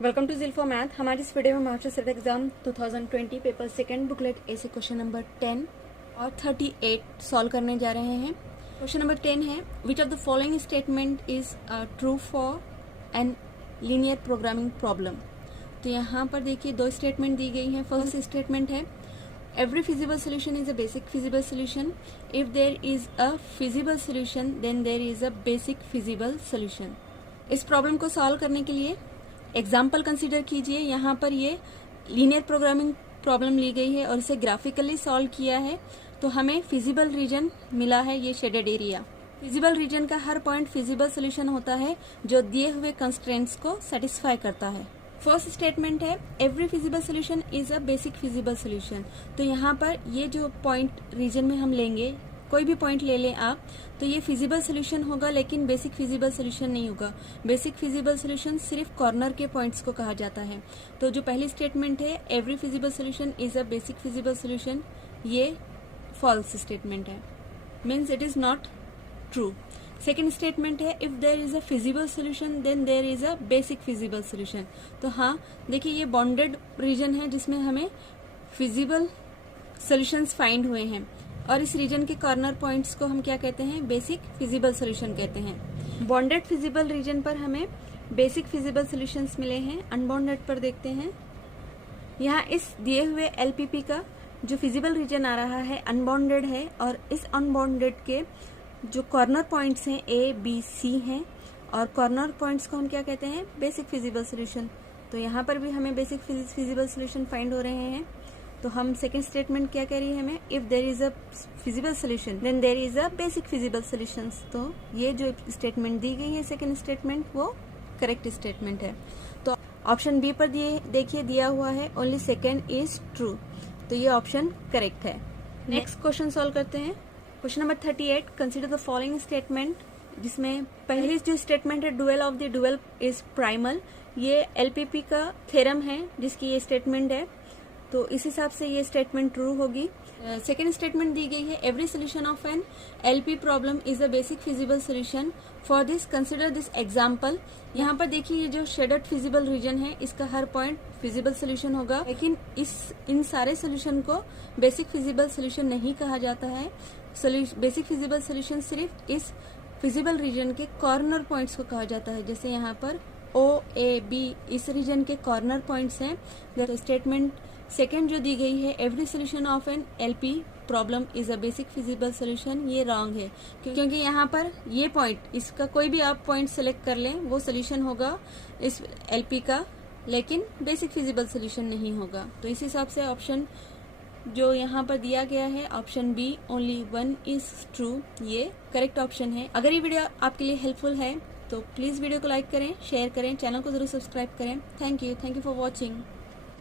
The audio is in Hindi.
Welcome to जिल्फा math. हमारी इस वीडियो में master set exam 2020 paper second booklet A से क्वेश्चन नंबर 10 और 38 सॉल्व करने जा रहे हैं। क्वेश्चन नंबर 10 है, which of the following statement is true for an linear programming problem. तो यहाँ पर देखिए दो स्टेटमेंट दी गई हैं। फर्स्ट स्टेटमेंट है, every feasible solution is a basic feasible solution. If there is a feasible solution, then there is a basic feasible solution. इस प्रॉब्लम को सॉल्व करने के लिए एग्जाम्पल कंसीडर कीजिए। यहाँ पर ये लीनियर प्रोग्रामिंग प्रॉब्लम ली गई है और इसे ग्राफिकली सॉल्व किया है, तो हमें फिजिबल रीजन मिला है, ये शेडेड एरिया। फिजिबल रीजन का हर पॉइंट फिजिबल सोल्यूशन होता है जो दिए हुए कंस्ट्रेंट्स को सेटिस्फाई करता है। फर्स्ट स्टेटमेंट है, every feasible solution is a basic feasible solution. तो यहाँ पर ये जो पॉइंट रीजन में हम लेंगे, कोई भी पॉइंट ले लें आप, तो ये फिजिबल सोल्यूशन होगा, लेकिन बेसिक फिजिबल सोल्यूशन नहीं होगा। बेसिक फिजिबल सोल्यूशन सिर्फ कॉर्नर के पॉइंट्स को कहा जाता है। तो जो पहली स्टेटमेंट है, every feasible solution is a basic feasible solution, ये फॉल्स स्टेटमेंट है, means it is not true. Second statement है, if there is a feasible solution then there is a basic feasible solution. तो हाँ, देखिए ये बॉन्डेड रीजन है जिसमें हमें फिजिबल सोल्यूशंस फाइंड हुए हैं, और इस रीजन के कॉर्नर पॉइंट्स को हम क्या कहते हैं, बेसिक फिजिबल सोल्यूशन कहते हैं। बॉन्डेड फिजिबल रीजन पर हमें बेसिक फिजिबल सोल्यूशंस मिले हैं। अनबॉन्डेड पर देखते हैं, यहाँ इस दिए हुए एलपीपी का जो फिजिबल रीजन आ रहा है अनबॉन्डेड है, और इस अनबॉन्डेड के जो कॉर्नर पॉइंट्स हैं ए बी सी हैं, और कॉर्नर पॉइंट्स को हम क्या कहते हैं, बेसिक फिजिबल सोल्यूशन। तो यहाँ पर भी हमें बेसिक फिजिबल सोल्यूशन फाइंड हो रहे हैं। तो हम सेकेंड स्टेटमेंट क्या कह रही है हमें, if there is a feasible solution then there is a basic feasible solution. तो ये जो स्टेटमेंट दी गई है सेकेंड स्टेटमेंट, वो करेक्ट स्टेटमेंट है। तो ऑप्शन बी पर देखिए दिया हुआ है, ओनली सेकेंड इज ट्रू, तो ये ऑप्शन करेक्ट है। नेक्स्ट क्वेश्चन सॉल्व करते हैं। Question number 38, consider the following statement, जिसमें पहली जो स्टेटमेंट है, dual of the dual is primal, ये एलपीपी का थ्योरम है जिसकी ये स्टेटमेंट है, तो इस हिसाब से ये स्टेटमेंट ट्रू होगी। सेकेंड स्टेटमेंट दी गई है, every solution of an LP problem is a basic feasible solution, for this consider this example. यहाँ पर देखिए ये जो शेडेड फिजिबल रीजन है, इसका हर पॉइंट फिजिबल सोल्यूशन होगा, लेकिन इन सारे सोल्यूशन को बेसिक फिजिबल सोल्यूशन नहीं कहा जाता है। बेसिक फिजिबल सोल्यूशन सिर्फ इस फिजिबल रीजन के कॉर्नर पॉइंट्स को कहा जाता है, जैसे यहाँ पर ओ ए बी इस रीजन के कॉर्नर पॉइंट्स हैं। तो स्टेटमेंट सेकेंड जो दी गई है, every solution of an LP problem is a basic feasible solution, ये रॉन्ग है, क्योंकि यहाँ पर ये पॉइंट, इसका कोई भी आप पॉइंट सेलेक्ट कर लें, वो सोल्यूशन होगा इस एलपी का, लेकिन बेसिक फिजिबल सोल्यूशन नहीं होगा। तो इस हिसाब से ऑप्शन जो यहाँ पर दिया गया है, option B only one is true, ये करेक्ट ऑप्शन है। अगर ये वीडियो आपके लिए हेल्पफुल है तो प्लीज वीडियो को लाइक करें, शेयर करें, चैनल को जरूर सब्सक्राइब करें। Thank you for watching.